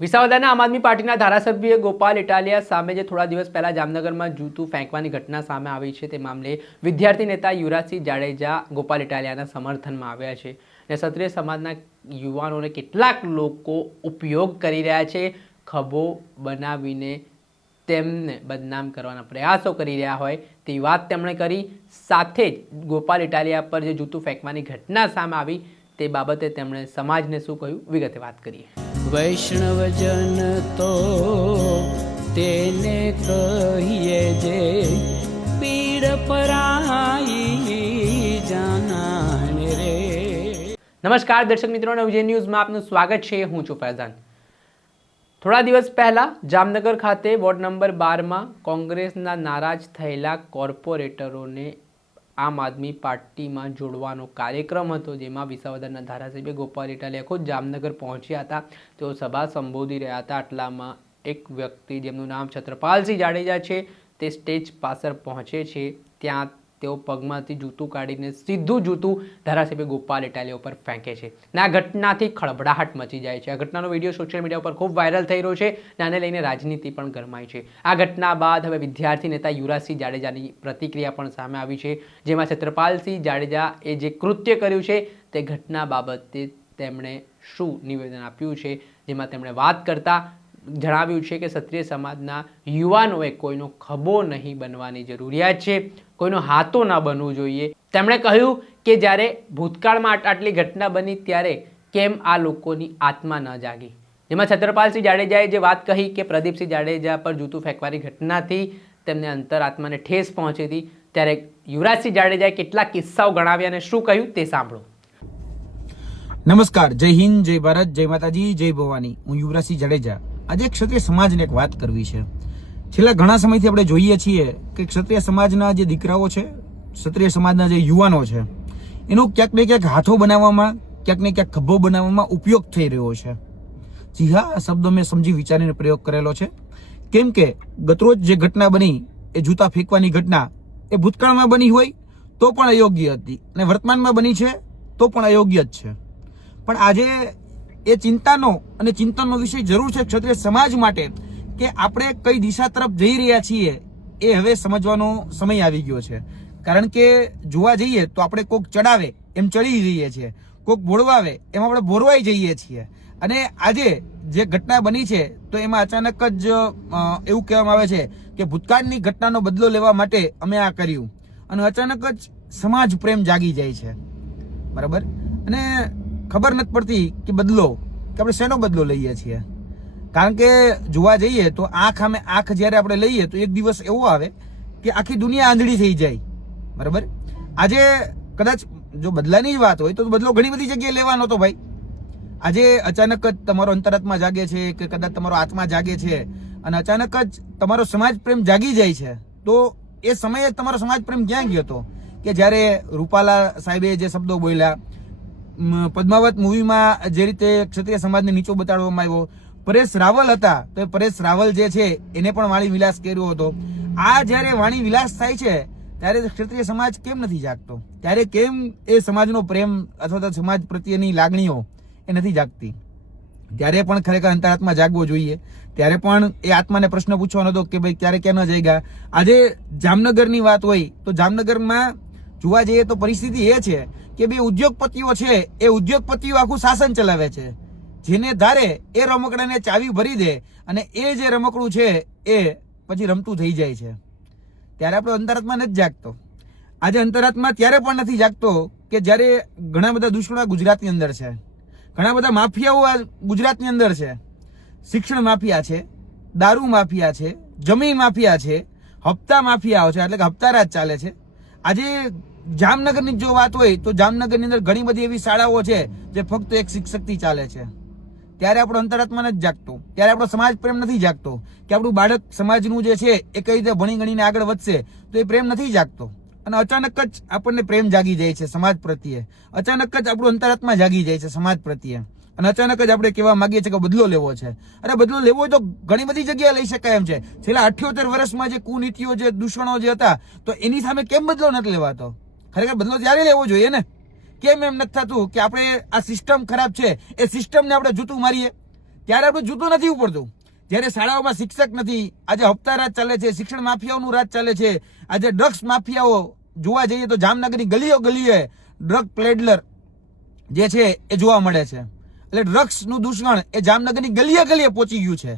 વિસાવદરના આમ આદમી પાર્ટીના ધારાસભ્ય ગોપાલ ઇટાલિયા સામે જે થોડા દિવસ પહેલા જામનગરમાં જૂતું ફેંકવાની ઘટના સામે આવી છે તે મામલે વિદ્યાર્થી નેતા યુવરાજસિંહ જાડેજા ગોપાલ ઇટાલિયાના સમર્થનમાં આવ્યા છે અને ક્ષત્રિય સમાજના યુવાનોને કેટલાક લોકો ઉપયોગ કરી રહ્યા છે, ખભો બનાવીને તેમને બદનામ કરવાના પ્રયાસો કરી રહ્યા હોય તેવી વાત તેમણે કરી। સાથે જ ગોપાલ ઇટાલિયા પર જે જૂતું ફેંકવાની ઘટના સામે આવી તે બાબતે તેમણે સમાજને શું કહ્યું વિગતે વાત કરીએ। વૈષ્ણવજન તો તેને કહીએ જે પીડ પરાઈ જાનાને રે। નમસ્કાર દર્શક મિત્રો, નવજે ન્યૂઝમાં આપનું સ્વાગત છે। હું છું ફૈઝાન। થોડા દિવસ પહેલા જામનગર ખાતે વોર્ડ નંબર 12માં કોંગ્રેસના નારાજ થયેલા કોર્પોરેટરોને આમ આદમી પાર્ટીમાં જોડવાનો કાર્યક્રમ હતો, જેમાં વિસાવદરના ધારાસભ્ય ગોપાલ ઇટાલિયા ખુદ જામનગર પહોંચ્યા હતા। તેઓ સભા સંબોધી રહ્યા હતા। આટલામાં એક વ્યક્તિ જેમનું નામ છત્રપાલસિંહ જાડેજા છે તે સ્ટેજ પાછળ પહોંચે છે। ત્યાં તેઓ પગમાંથી જૂતું કાઢીને સીધું જૂતું ધારાસભ્ય ગોપાલ ઇટાલિયા ઉપર ફેંકે છે અને આ ઘટનાથી ખળભળાટ મચી જાય છે। આ ઘટનાનો વિડીયો સોશિયલ મીડિયા ઉપર ખૂબ વાયરલ થઈ રહ્યો છે અને આને લઈને રાજનીતિ પણ ગરમાઈ છે। આ ઘટના બાદ હવે વિદ્યાર્થી નેતા યુવરાજસિંહ જાડેજાની પ્રતિક્રિયા પણ સામે આવી છે, જેમાં છત્રપાલસિંહ જાડેજાએ જે કૃત્ય કર્યું છે તે ઘટના બાબતે તેમણે શું નિવેદન આપ્યું છે, જેમાં તેમણે વાત કરતા જણાવ્યું છે કે ક્ષત્રિય સમાજના યુવાનોએ કોઈનો ખભો નહીં બનવાની જરૂરિયાત છે, કોઈનો હાથો ના બનવું જોઈએ। તેમણે કહ્યું કે જ્યારે ભૂતકાળમાં આટલી ઘટના બની ત્યારે કેમ આ લોકોની આત્મા ન જાગી, જેમાં છત્રપાલસિંહ જાડેજાએ જે વાત કહી કે પ્રદીપસિંહ જાડેજા પર જૂતું ફેંકવાની ઘટનાથી તેમને અંતરાત્માને ઠેસ પહોંચી હતી, ત્યારે યુવરાજસિંહ જાડેજાએ કેટલાક કિસ્સાઓ ગણાવ્યા અને શું કહ્યું તે સાંભળો। નમસ્કાર, જય હિન્દ, જય ભારત, જય માતાજી, જય ભવાની। હું યુવરાજસિંહ જાડેજા। આજે ક્ષત્રિય સમાજને એક વાત કરવી છે। છેલ્લા ઘણા સમયથી આપણે જોઈએ છીએ કે ક્ષત્રિય સમાજના જે દીકરાઓ છે, ક્ષત્રિય સમાજના જે યુવાનો છે, એનો ક્યાંક ને ક્યાંક હાથો બનાવવામાં, ક્યાંક ને ક્યાંક ખભો બનાવવામાં ઉપયોગ થઈ રહ્યો છે। જી હા, આ શબ્દો મેં સમજી વિચારીને પ્રયોગ કરેલો છે, કેમ કે ગતરોજ જે ઘટના બની એ જૂતા ફેંકવાની ઘટના એ ભૂતકાળમાં બની હોય તો પણ અયોગ્ય હતી અને વર્તમાનમાં બની છે તો પણ અયોગ્ય જ છે। પણ આજે એ ચિંતાનો અને ચિંતનનો વિષય જરૂર છે ક્ષત્રિય સમાજ માટે કે આપણે કઈ દિશા તરફ જઈ રહ્યા છીએ એ હવે સમજવાનો સમય આવી ગયો છે। કારણ કે જોવા જઈએ તો આપણે કોક ચડાવે એમ ચડી જઈએ છીએ, કોક બોળવાવે એમ આપણે બોરવાઈ જઈએ છીએ। અને આજે જે ઘટના બની છે તો એમાં અચાનક જ એવું કહેવામાં આવે છે કે ભૂતકાળની ઘટનાનો બદલો લેવા માટે અમે આ કર્યું અને અચાનક જ સમાજ પ્રેમ જાગી જાય છે, બરાબર। અને ખબર નથી પડતી કે બદલો કે આપણે શેનો બદલો લઈએ છીએ। કારણ કે જોવા જઈએ તો આંખ સામે આંખ જ્યારે આપણે લઈએ તો એક દિવસ એવો આવે કે આખી દુનિયા આંધળી થઈ જાય, બરાબર। આજે કદાચ જો બદલાની જ વાત હોય તો બદલો ઘણી બધી જગ્યાએ લેવાનો હતો ભાઈ। આજે અચાનક જ તમારો અંતરાત્મા જાગે છે કે કદાચ તમારો આત્મા જાગે છે અને અચાનક જ તમારો સમાજ પ્રેમ જાગી જાય છે, તો એ સમયે તમારો સમાજ પ્રેમ ક્યાં ગયો હતો કે જ્યારે રૂપાલા સાહેબે જે શબ્દો બોલ્યા, પદ્માવત મૂવીમાં જે રીતે ક્ષત્રિય સમાજને નીચો બતાડવામાં આવ્યો, પરેશ રાવલ હતા તો પરેશ રાવલ જે છે એને પણ વાણી વિલાસ કર્યો હતો। આ જ્યારે વાણી વિલાસ થાય છે ત્યારે ક્ષત્રિય સમાજ કેમ નથી જાગતો? ત્યારે કેમ એ સમાજનો પ્રેમ અથવા તો સમાજ પ્રત્યેની લાગણીઓ એ નથી જાગતી? ત્યારે પણ ખરેખર અંતરાત્મા જાગવો જોઈએ। ત્યારે પણ એ આત્માને પ્રશ્ન પૂછવાનો હતો કે ભાઈ ક્યારે ક્યાં ન જાગ્યા। આજે જામનગરની વાત હોય તો જામનગરમાં જોવા જઈએ તો પરિસ્થિતિ એ છે કે બે ઉદ્યોગપતિઓ છે, એ ઉદ્યોગપતિઓ આખું શાસન ચલાવે છે। જેને ધારે એ રમકડાને ચાવી ભરી દે અને એ જે રમકડું છે એ પછી રમતું થઈ જાય છે। ત્યારે આપણો અંતરાત્મા નથી જાગતો। આજે અંતરાત્મા ત્યારે પણ નથી જાગતો કે જ્યારે ઘણા બધા દુશ્મનો ગુજરાતની અંદર છે, ઘણા બધા માફિયાઓ આ ગુજરાતની અંદર છે। શિક્ષણ માફિયા છે, દારૂ માફિયા છે, જમીન માફિયા છે, હપ્તા માફિયાઓ છે, એટલે કે હપ્તા રાજ ચાલે છે। આજે જામનગરની જો વાત હોય તો જામનગરની અંદર ઘણી બધી એવી શાળાઓ છે જે ફક્ત એક શિક્ષકથી ચાલે છે। ત્યારે આપણો અંતરાત્મા નથી જાગતો, ત્યારે આપણો સમાજ પ્રેમ નથી જાગતો કે આપણું બાળક સમાજનું જે છે એ કઈ રીતે ભણી ગણીને આગળ વધશે, તો એ પ્રેમ નથી જાગતો। અને અચાનક જ આપણને પ્રેમ જાગી જાય છે સમાજ પ્રત્યે, અચાનક જ આપણું અંતરાત્મા જાગી જાય છે સમાજ પ્રત્યે અને અચાનક જ આપણે કહેવા માંગીએ છીએ કે બદલો લેવો છે। અરે બદલો લેવો હોય તો ઘણી બધી જગ્યાએ લઈ શકાય એમ છે। છેલ્લા 78 વર્ષમાં જે કુનીતિઓ, જે દૂષણો જે હતા તો એની સામે કેમ બદલો નથી લેવાતો? ખરેખર બદલો ત્યારે લેવો જોઈએ ને। કેમ એમ નથી થતું કે આપણે આ સિસ્ટમ ખરાબ છે એ સિસ્ટમને આપણે જૂતું મારીએ? ત્યારે આપણે જૂતું નથી ઉપડતું. જ્યારે શાળાઓમાં શિક્ષક નથી, આજે હપ્તા રાજ ચાલે છે, શિક્ષણ માફિયાઓનું રાજ ચાલે છે, આજે ડ્રગ્સ માફિયાઓ જોવા જઈએ તો જામનગરની ગલીઓ ગલીએ ડ્રગ પ્લેડલર જે છે એ જોવા મળે છે. એટલે ડ્રગ્સનું દૂષણ એ જામનગરની ગલીએ ગલીએ પહોંચી ગયું છે.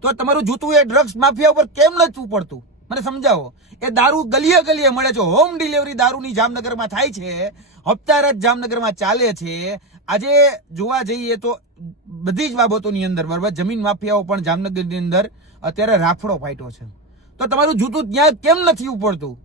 તો તમારું જૂતું એ ડ્રગ્સ માફિયા ઉપર કેમ નથી ઉપડતું? મને સમજાવો. એ દારૂ ગલીએ ગલીએ મળે છે, હોમ ડિલિવરી દારૂની જામનગરમાં થાય છે, હપ્તારાજ જામનગરમાં ચાલે છે. આજે જોવા જઈએ તો બધી જ બાબતોની અંદર બરાબર જમીન માફિયાઓ પણ જામનગરની અંદર અત્યારે રાફડો ફાટ્યો છે. તો તમારું જૂતું ત્યાં કેમ નથી ઉપડતું?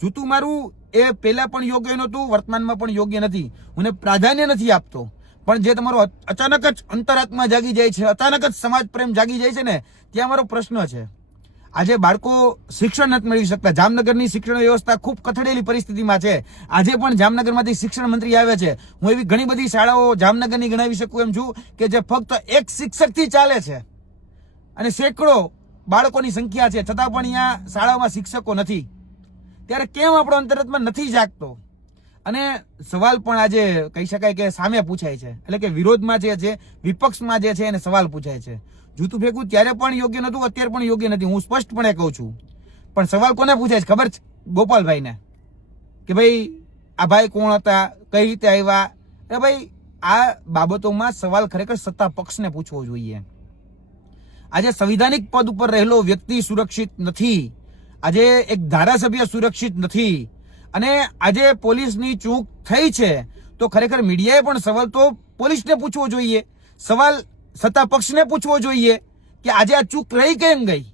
જૂતું મારું એ પહેલા પણ યોગ્ય નહોતું, વર્તમાનમાં પણ યોગ્ય નથી. હું પ્રાધાન્ય નથી આપતો, પણ જે તમારો અચાનક જ અંતરાત્મા જાગી જાય છે, અચાનક જ સમાજ પ્રેમ જાગી જાય છે ને, ત્યાં મારો પ્રશ્ન છે. આજે બાળકો શિક્ષણ નથી મેળવી શકતા. જામનગરની શિક્ષણ વ્યવસ્થા ખૂબ કથળેલી પરિસ્થિતિમાં છે. આજે પણ જામનગરમાંથી શિક્ષણ મંત્રી આવે છે. હું એવી ઘણી બધી શાળાઓ જામનગરની ગણાવી શકું એમ છું કે જે ફક્ત એક શિક્ષકથી ચાલે છે અને સેંકડો બાળકોની સંખ્યા છે, છતાં પણ અહીંયા શાળામાં શિક્ષકો નથી. ત્યારે કેમ આપણો અંતરાત્મા નથી જાગતો? અને સવાલ પણ આજે કહી શકાય કે સામે પૂછાય છે, એટલે કે વિરોધમાં જે છે, વિપક્ષમાં જે છે એને સવાલ પૂછાય છે. જૂતું ફેંકવું ત્યારે પણ યોગ્ય નહોતું, અત્યારે પણ યોગ્ય નથી, હું સ્પષ્ટપણે કહું છું. પણ સવાલ કોને પૂછાય છે ખબર છે? ગોપાલભાઈને, કે ભાઈ આ ભાઈ કોણ હતા, કઈ રીતે આવ્યા? એ ભાઈ આ બાબતોમાં સવાલ ખરેખર સત્તા પક્ષને પૂછવો જોઈએ. આજે સંવિધાનિક પદ ઉપર રહેલો વ્યક્તિ સુરક્ષિત નથી, આજે એક ધારાસભ્ય સુરક્ષિત નથી, અને આજે પોલીસની ચૂક થઈ છે તો ખરેખર મીડિયાએ પણ સવાલ તો પોલીસને પૂછવો જોઈએ, સવાલ સત્તા પક્ષને પૂછવો જોઈએ કે આજે આ ચૂક રહી કેમ ગઈ?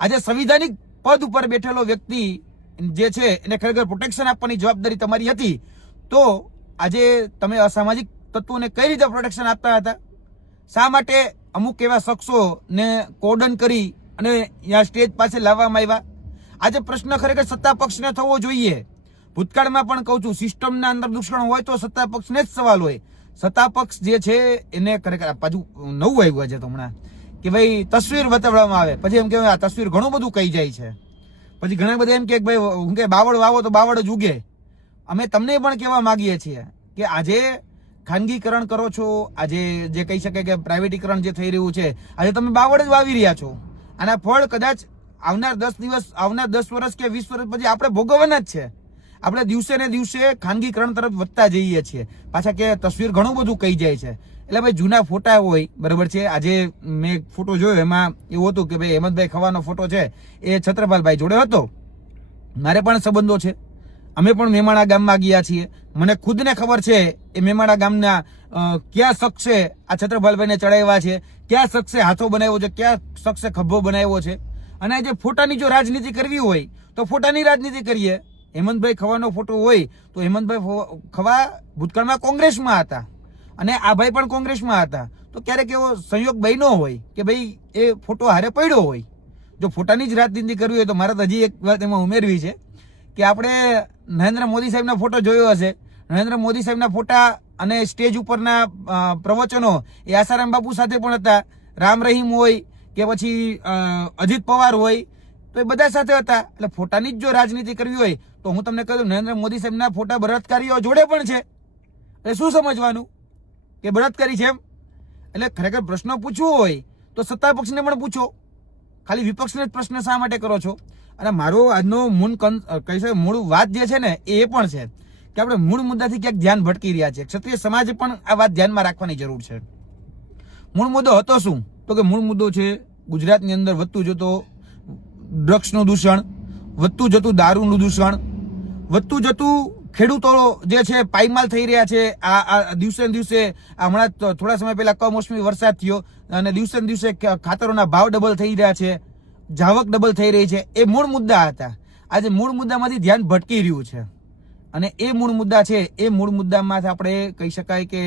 આજે સંવિધાનિક પદ ઉપર બેઠેલો વ્યક્તિ જે છે એને ખરેખર પ્રોટેક્શન આપવાની જવાબદારી તમારી હતી, તો આજે તમે અસામાજિક તત્વોને કઈ રીતે પ્રોટેક્શન આપતા હતા? શા માટે અમુક એવા શખ્સોને કોર્ડન કરી અને ત્યાં સ્ટેજ પાસે લાવવામાં આવ્યા? આજે પ્રશ્ન ખરેખર સત્તા પક્ષને થવો જોઈએ. ભૂતકાળમાં પણ કહું છું, સિસ્ટમના અંદર દૂષણ હોય તો સત્તા પક્ષને જ સવાલ હોય. સત્તા પક્ષ જે છે એને ખરેખર પાછું નવું આવ્યું છે તો હમણાં કે ભાઈ તસવીર બતાવવામાં આવે, પછી એમ કહેવાય આ તસવીર ઘણું બધું કહી જાય છે. પછી ઘણા બધા એમ કે ભાઈ હું કે બાવળ વાવો તો બાવળ જ ઉગે. અમે તમને પણ કહેવા માંગીએ છીએ કે આજે ખાનગીકરણ કરો છો, આજે જે કહી શકાય કે પ્રાઇવેટીકરણ જે થઈ રહ્યું છે, આજે તમે બાવળ જ વાવી રહ્યા છો. આના ફળ કદાચ આવનાર 10 દિવસ, આવનાર 10 વર્ષ કે 20 વર્ષ પછી આપણે ભોગવવાના જ છે. આપણે દિવસે ને દિવસે ખાનગીકરણ તરફ વધતા જઈએ છીએ. પાછા કે તસવીર ઘણું બધું કહી જાય છે. એટલે ભાઈ જૂના ફોટા હોય બરાબર છે. આજે મેં એક ફોટો જોયો, એમાં એવું હતું કે ભાઈ હેમંતભાઈ ખવાનો ફોટો છે એ છત્રપાલભાઈ જોડે હતો. મારે પણ સંબંધો છે, અમે પણ મેમાણા ગામમાં ગયા છીએ. મને ખુદને ખબર છે એ મેમાણા ગામના કયા શખ્સે આ છત્રપાલભાઈને ચડાવ્યા છે, કયા શખ્સે હાથો બનાવ્યો છે, કયા શખ્સે ખભો બનાવ્યો છે. અને આજે ફોટાની જો રાજનીતિ કરવી હોય તો ફોટાની રાજનીતિ કરીએ. હેમંતભાઈ ખવાનો ફોટો હોય તો હેમંતભાઈ ખવા ભૂતકાળમાં કોંગ્રેસમાં હતા અને આ ભાઈ પણ કોંગ્રેસમાં હતા. તો ક્યારેક એવો સંયોગ બન્યો હોય કે ભાઈ એ ફોટો હારે પડ્યો હોય. જો ફોટાની જ રાજનીતિ કરવી હોય તો મારે તો હજી એક વાત એમાં ઉમેરવી છે કે આપણે નરેન્દ્ર મોદી સાહેબના ફોટો જોયો હશે. નરેન્દ્ર મોદી સાહેબના ફોટા અને સ્ટેજ ઉપરના પ્રવચનો એ આસારામ બાપુ સાથે પણ હતા. રામ રહીમ હોય કે પછી અજીત પવાર હોય તો એ બધા સાથે હતા. એટલે ફોટાની જ જો રાજનીતિ કરવી હોય તો હું તમને કહ્યું નરેન્દ્ર મોદી સાહેબના ફોટા બળાત્કારીઓ જોડે પણ છે. એટલે શું સમજવાનું કે બળાત્કારી છે એમ? એટલે ખરેખર પ્રશ્ન પૂછવો હોય તો સત્તા પક્ષને પણ પૂછો, ખાલી વિપક્ષને જ પ્રશ્ન શા માટે કરો છો? અને મારો આજનો મૂળ વાત જે છે ને એ પણ છે કે આપણે મૂળ મુદ્દાથી ક્યાંક ધ્યાન ભટકી રહ્યા છે. ક્ષત્રિય સમાજે પણ આ વાત ધ્યાનમાં રાખવાની જરૂર છે. મૂળ મુદ્દો હતો શું? તો કે મૂળ મુદ્દો છે ગુજરાતની અંદર વધતું જતો ડ્રગ્સનું દૂષણ, વધતું જતું દારૂનું દૂષણ, વધતું જતું ખેડૂતો જે છે પાયમાલ થઈ રહ્યા છે. આ દિવસે ને દિવસે હમણાં થોડા સમય પહેલા કમોસમી વરસાદ થયો અને દિવસે ને દિવસે ખાતરોના ભાવ ડબલ થઈ રહ્યા છે, જાવક ડબલ થઈ રહી છે. એ મૂળ મુદ્દા હતા. આજે મૂળ મુદ્દામાંથી ધ્યાન ભટકી રહ્યું છે અને એ મૂળ મુદ્દા છે એ મૂળ મુદ્દામાં આપણે કહી શકાય કે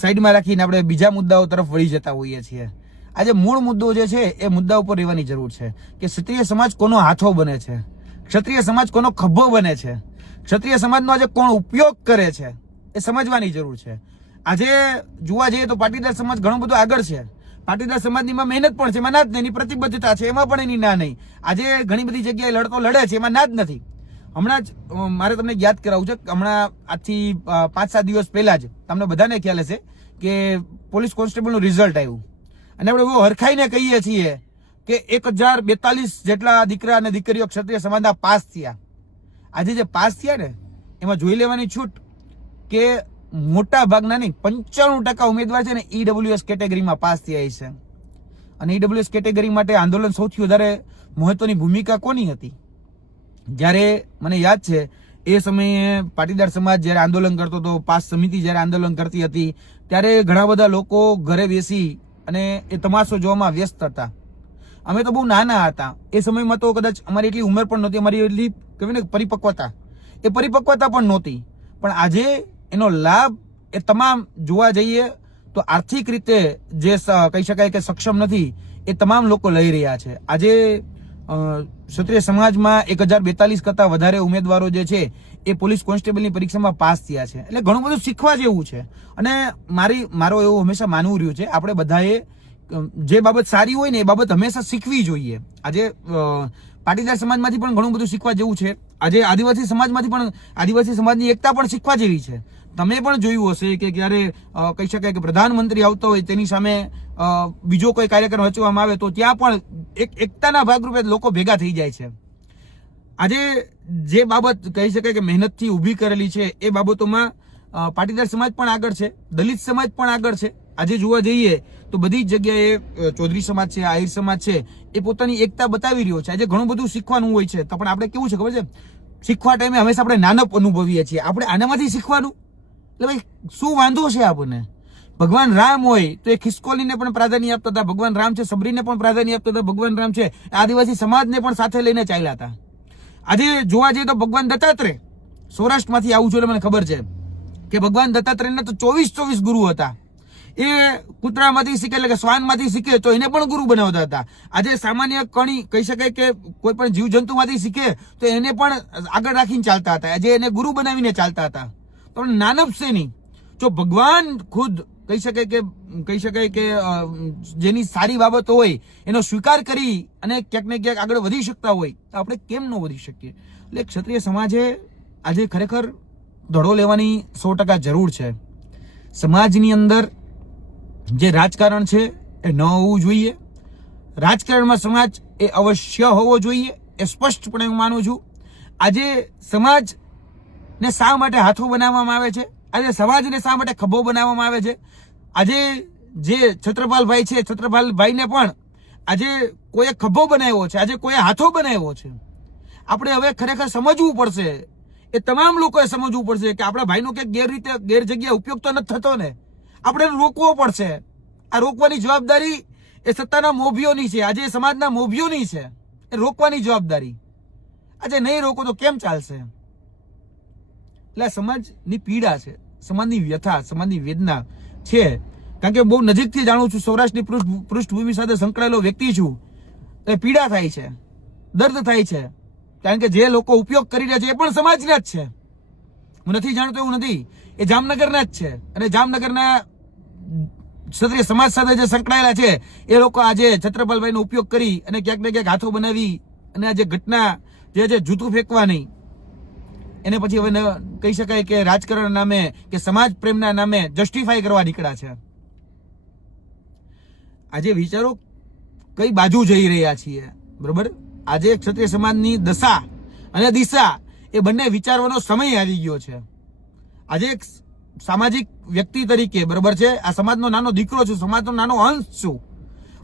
સાઈડમાં રાખીને આપણે બીજા મુદ્દાઓ તરફ વળી જતા હોઈએ છીએ. આજે મૂળ મુદ્દો જે છે એ મુદ્દા ઉપર રહેવાની જરૂર છે કે ક્ષત્રિય સમાજ કોનો હાથો બને છે, ક્ષત્રિય સમાજ કોનો ખભો બને છે, ક્ષત્રિય સમાજનો આજે કોણ ઉપયોગ કરે છે એ સમજવાની જરૂર છે. આજે જોવા જઈએ તો પાટીદાર સમાજ ઘણો બધો આગળ છે. પાટીદાર સમાજની મહેનત પણ છે, એમાં ના જ નહીં. એની પ્રતિબદ્ધતા છે, એમાં પણ એની ના નહીં. આજે ઘણી બધી જગ્યાએ લડતો લડે છે, એમાં ના જ નથી. હમણાં જ મારે તમને યાદ કરાવવું છે, હમણાં આજથી 5-7 દિવસ પહેલા જ તમને બધાને ખ્યાલ હશે કે પોલીસ કોન્સ્ટેબલનું રિઝલ્ટ આવ્યું. અને આપણે બહુ હરખાઈને કહીએ છીએ કે 1042 જેટલા દીકરા અને દીકરીઓ ક્ષત્રિય સમાજના પાસ થયા. આજે જે પાસ થયા ને એમાં જોઈ લેવાની છૂટ કે મોટા ભાગના નહીં 95% ઉમેદવાર છે ને EWS કેટેગરીમાં પાસ થયા છે. અને EWS કેટેગરી માટે આંદોલન સૌથી વધારે મહત્વની ભૂમિકા કોની હતી? જ્યારે મને યાદ છે એ સમયે પાટીદાર સમાજ જ્યારે આંદોલન કરતો હતો, પાસ સમિતિ જ્યારે આંદોલન કરતી હતી, ત્યારે ઘણા બધા લોકો ઘરે બેસી અને એ તમાશો જોવામાં વ્યસ્ત હતા. અમે તો બહુ નાના હતા એ સમયમાં, તો કદાચ અમારી એટલી ઉંમર પણ નહોતી, અમારી એટલી કહેવાય ને પરિપક્વતા પણ નહોતી. પણ આજે એનો લાભ એ તમામ જોવા જઈએ તો આર્થિક રીતે જે કહી શકાય કે સક્ષમ નથી એ તમામ લોકો લઈ રહ્યા છે. આજે ક્ષત્રિય સમાજમાં 1042 કરતા વધારે ઉમેદવારો જે છે એ પોલીસ કોન્સ્ટેબલની પરીક્ષામાં પાસ થયા છે. એટલે ઘણું બધું શીખવા જેવું છે. અને મારો એવું હંમેશા માનવું રહ્યું છે, આપણે બધાએ જે બાબત સારી હોય ને એ બાબત હંમેશા શીખવી જોઈએ. આજે પાટીદાર સમાજમાંથી પણ ઘણું બધું શીખવા જેવું છે. આજે આદિવાસી સમાજમાંથી પણ આદિવાસી સમાજની એકતા પણ શીખવા જેવી છે. તમે પણ જોયું હશે કે જ્યારે કહી શકાય કે પ્રધાનમંત્રી આવતો હોય તેની સામે બીજો કોઈ કાર્યક્રમ રચવામાં આવે તો ત્યાં પણ એકતાના ભાગરૂપે લોકો ભેગા થઈ જાય છે. આજે જે બાબત કહી શકાય કે મહેનતથી ઊભી કરેલી છે એ બાબતોમાં પાટીદાર સમાજ પણ આગળ છે, દલિત સમાજ પણ આગળ છે. આજે જોવા જઈએ તો બધી જ જગ્યાએ ચૌધરી સમાજ છે, આહિર સમાજ છે, એ પોતાની એકતા બતાવી રહ્યો છે. આજે ઘણું બધું શીખવાનું હોય છે. તો પણ આપણે કેવું છે ખબર છે, શીખવા ટાઈમે હંમેશા આપણે નાનપ અનુભવીએ છીએ. આપણે આનામાંથી શીખવાનું એટલે ભાઈ શું વાંધો છે આપણને? ભગવાન રામ હોય તો એ ખિસકોલીને પણ પ્રાધાન્ય આપતા હતા, ભગવાન રામ છે સબરીને પણ પ્રાધાન્ય આપતા હતા, ભગવાન રામ છે આદિવાસી સમાજને પણ સાથે લઈને ચાલ્યા હતા. આજે જોવા જઈએ તો ભગવાન દત્તાત્રેય સૌરાષ્ટ્રમાંથી આવું છું એટલે મને ખબર છે કે ભગવાન દત્તાત્રેયના તો 24 ગુરુ હતા. એ કૂતરામાંથી શીખે એટલે કે શ્વાનમાંથી શીખે તો એને પણ ગુરુ બનાવતા હતા. આજે સામાન્ય કણી કહી શકાય કે કોઈ પણ જીવજંતુમાંથી શીખે તો એને પણ આગળ રાખીને ચાલતા હતા. આજે એને ગુરુ બનાવીને ચાલતા હતા. તો નાનપશે નહીં. જો ભગવાન ખુદ કહી શકાય કે જેની સારી બાબતો હોય એનો સ્વીકાર કરી અને ક્યાંક ને ક્યાંક આગળ વધી શકતા હોય તો આપણે કેમ ન વધી શકીએ? એટલે ક્ષત્રિય સમાજે આજે ખરેખર ધડો લેવાની 100% જરૂર છે. સમાજની અંદર જે રાજકારણ છે એ ન હોવું જોઈએ. રાજકારણમાં સમાજ એ અવશ્ય હોવો જોઈએ, એ સ્પષ્ટપણે હું માનું છું. આજે સમાજને શા માટે હાથો બનાવવામાં આવે છે? આજે સમાજને શા માટે ખભો બનાવવામાં આવે છે? આજે જે છત્રપાલભાઈ છે, છત્રપાલભાઈને પણ આજે કોઈએ ખભો બનાવ્યો છે, આજે કોઈએ હાથો બનાવ્યો છે. આપણે હવે ખરેખર સમજવું પડશે, એ તમામ લોકોએ સમજવું પડશે કે આપણા ભાઈનો કે ગેર જગ્યાએ ઉપયોગ તો નથી થતો ને, આપણે રોકવો પડશે. આ રોકવાની જવાબદારી એ સત્તાના મોભીઓની છે, આજે સમાજના મોભીઓની છે. એ રોકવાની જવાબદારી આજે નહીં રોકો તો કેમ ચાલશે? એટલે સમાજની પીડા છે, સમાજની વ્યથા, સમાજની વેદના છે. કારણ કે બહુ નજીકથી જાણું છું, સૌરાષ્ટ્રની પૃષ્ઠભૂમિ સાથે સંકળાયેલો વ્યક્તિ છું. એ પીડા થાય છે, દર્દ થાય છે. કારણ કે જે લોકો ઉપયોગ કરી રહ્યા છે એ પણ સમાજના જ છે. હું નથી જાણતો એવું નથી, એ જામનગરના જ છે. અને જામનગરના ક્ષત્રિય સમાજ સાથે જે સંકળાયેલા છે એ લોકો આજે છત્રપાલભાઈનો ઉપયોગ કરી અને ક્યાંક ને ક્યાંક હાથો બનાવી અને આ જે ઘટના જે છે જૂતું ફેંકવાની, એને પછી હવે કહી શકાય કે રાજકારણ નામે કે સમાજ પ્રેમના નામે જસ્ટિફાઈ કરવા નીકળ્યા છે. આજે વિચારો કઈ બાજુ જઈ રહ્યા છીએ, બરોબર? આજે ક્ષત્રિય સમાજની દશા અને દિશા એ બંને વિચારવાનો સમય આવી ગયો છે. આજે એક સામાજિક વ્યક્તિ તરીકે, બરોબર છે, આ સમાજનો નાનો દીકરો છું, સમાજનો નાનો અંશ છું,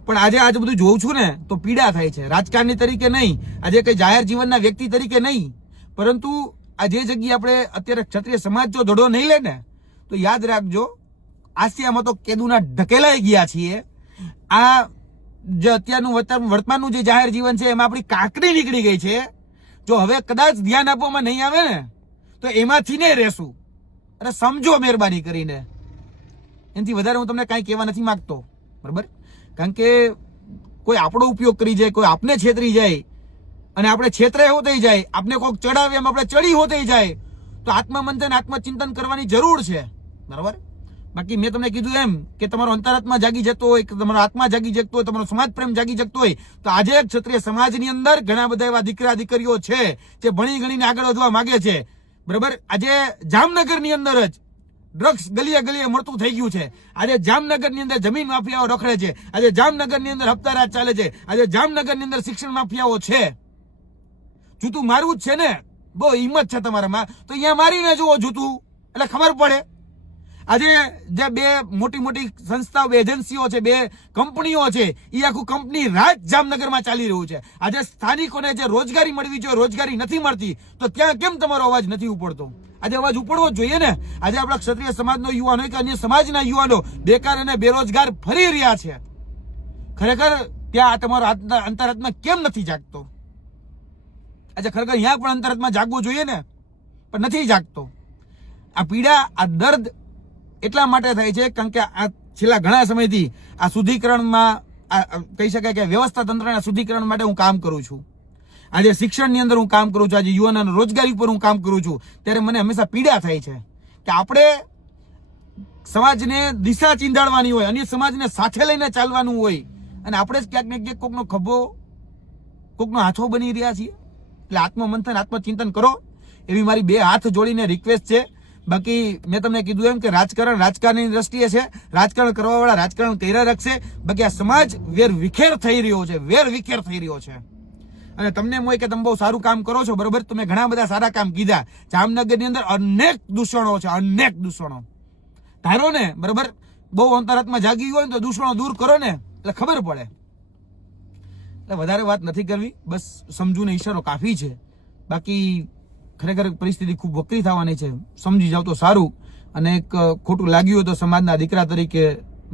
પણ આજે બધું જોઉં છું ને તો પીડા થાય છે. રાજકારણી તરીકે નહીં, આજે કઈ જાહેર જીવનના વ્યક્તિ તરીકે નહીં, પરંતુ આ જે જગ્યાએ આપણે અત્યારે ક્ષત્રિય સમાજ જો ધડો નહીં લે ને તો યાદ રાખજો, આસિયામાં તો કેદુના ઢકેલાઈ ગયા છીએ. આ જે અત્યારનું વર્તમાનનું જે જાહેર જીવન છે એમાં આપણી કાંકરી નીકળી ગઈ છે. જો હવે કદાચ ધ્યાન આપવામાં નહીં આવે ને તો એમાંથી ને રહેશું. અને સમજો મહેરબાની કરીને, એનાથી વધારે હું તમને કાંઈ કહેવા નથી માંગતો, બરાબર? કારણ કે કોઈ આપણો ઉપયોગ કરી જાય, કોઈ આપને છેતરી જાય અને આપણે છેતરાય હો થઈ જાય, આપને કોઈક ચડાવે એમ આપણે ચડી હો થઈ જાય તો આત્મમંથન, આત્મચિંતન કરવાની જરૂર છે, બરાબર? બાકી મેં તમને કીધું એમ કે તમારો અંતરાત્મા જાગી જતો હોય, કે તમારો આત્મા જાગી જતો હોય, તમારો સમાજ પ્રેમ જાગી જતો હોય તો આજે ક્ષત્રિય સમાજની અંદર ઘણા બધા એવા દીકરા દીકરીઓ છે જે ભણી ગણીને આગળ વધવા માંગે છે, બરાબર? આજે જામનગરની અંદર જ ડ્રગ્સ ગલીએ ગલીએ મળતું થઈ ગયું છે. આજે જામનગરની અંદર જમીન માફિયાઓ રખડે છે. આજે જામનગરની અંદર હપ્તારાજ ચાલે છે. આજે જામનગરની અંદર શિક્ષણ માફિયાઓ છે. જૂતું મારવું જ છે ને, બહુ હિંમત છે તમારામાં તો અહીંયા મારીને જુઓ જૂતું, એટલે ખબર પડે. આજે જે બે મોટી મોટી સંસ્થાઓ, બે એજન્સીઓ છે, બે કંપનીઓ છે, એ આખું કંપની રાજ જામનગરમાં ચાલી રહ્યું છે. આજે સ્થાનિકોને જે રોજગારી મળવી જોઈએ, રોજગારી નથી મળતી, તો ત્યાં કેમ તમારો અવાજ નથી ઉપડતો? આજે અવાજ ઉપડવો જ જોઈએ ને. આજે આપણા ક્ષત્રિય સમાજનો યુવાનો કે અન્ય સમાજના યુવાનો બેકાર અને બેરોજગાર ફરી રહ્યા છે. ખરેખર ત્યાં તમારો અંતરાત્મા કેમ નથી જાગતો? આજે ખરેખર અહીંયા પણ અંતરાત્મા જાગવું જોઈએ ને, પણ નથી જાગતો. આ પીડા, આ દર્દ એટલા માટે થાય છે કારણ કે આ છેલ્લા ઘણા સમયથી આ શુદ્ધિકરણમાં, કહી શકાય કે વ્યવસ્થા તંત્રના શુદ્ધિકરણ માટે હું કામ કરું છું. આજે શિક્ષણની અંદર હું કામ કરું છું, આજે યુવાનોની રોજગારી પર હું કામ કરું છું, ત્યારે મને હંમેશા પીડા થાય છે કે આપણે સમાજને દિશા ચીંધાડવાની હોય, અન્ય સમાજને સાથે લઈને ચાલવાનું હોય, અને આપણે જ ક્યાંક ને ક્યાંક કોકનો ખભો, કોકનો હાથો બની રહ્યા છીએ. એટલે આત્મમંથન, આત્મચિંતન કરો એવી મારી બે હાથ જોડીને રિક્વેસ્ટ છે. બાકી મેં તમને કીધું એમ કે રાજકારણની દ્રષ્ટિએ છે, રાજકારણ કરવાવાળા રાજકારણ કર્યા રાખશે. બાકી આ સમાજ વેર વિખેર થઈ રહ્યો છે, વેર વિખેર થઈ રહ્યો છે. અને તમને એમ હોય કે તમે બહુ સારું કામ કરો છો, બરોબર, તમે ઘણા બધા સારા કામ કીધા. જામનગરની અંદર અનેક દૂષણો છે, અનેક દૂષણો. ધારો ને, બરોબર, બહુ અંતરાત્મા જાગી હોય ને તો દૂષણો દૂર કરો ને, એટલે ખબર પડે. એટલે વધારે વાત નથી કરવી, બસ સમજુ ને ઈશારો કાફી છે. બાકી ખરેખર પરિસ્થિતિ ખૂબ વકરી થવાની છે. સમજી જાવ તો સારું. અને એક ખોટું લાગ્યું હોય તો સમાજના દીકરા તરીકે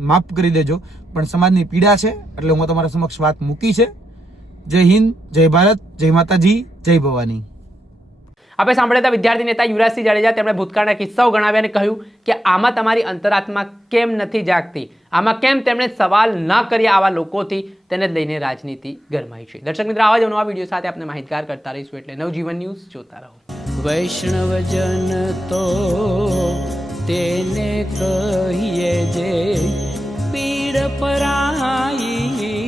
માફ કરી દેજો, પણ સમાજની પીડા છે એટલે હું તમારા સમક્ષ વાત મૂકી છે. જય હિન્દ, જય ભારત, જય માતાજી, જય ભવાની. આપણે સાંભળ્યા હતા વિદ્યાર્થી નેતા યુવરાજસિંહ જાડેજા. તેમણે ભૂતકાળના કિસ્સાઓ ગણાવ્યા અને કહ્યું કે આમાં તમારી અંતરાત્મા કેમ નથી જાગતી, આમાં કેમ તેમણે સવાલ ન કર્યા આવા લોકોથી, તેને લઈને રાજનીતિ ગરમાઈ છે. દર્શક મિત્રો, આવા જ નવા વિડીયો સાથે આપણે માહિતગાર કરતા રહીશું, એટલે નવજીવન ન્યૂઝ જોતા રહો. વૈષ્ણવજન તો તેને કહીએ જે પીડ પરાઈ.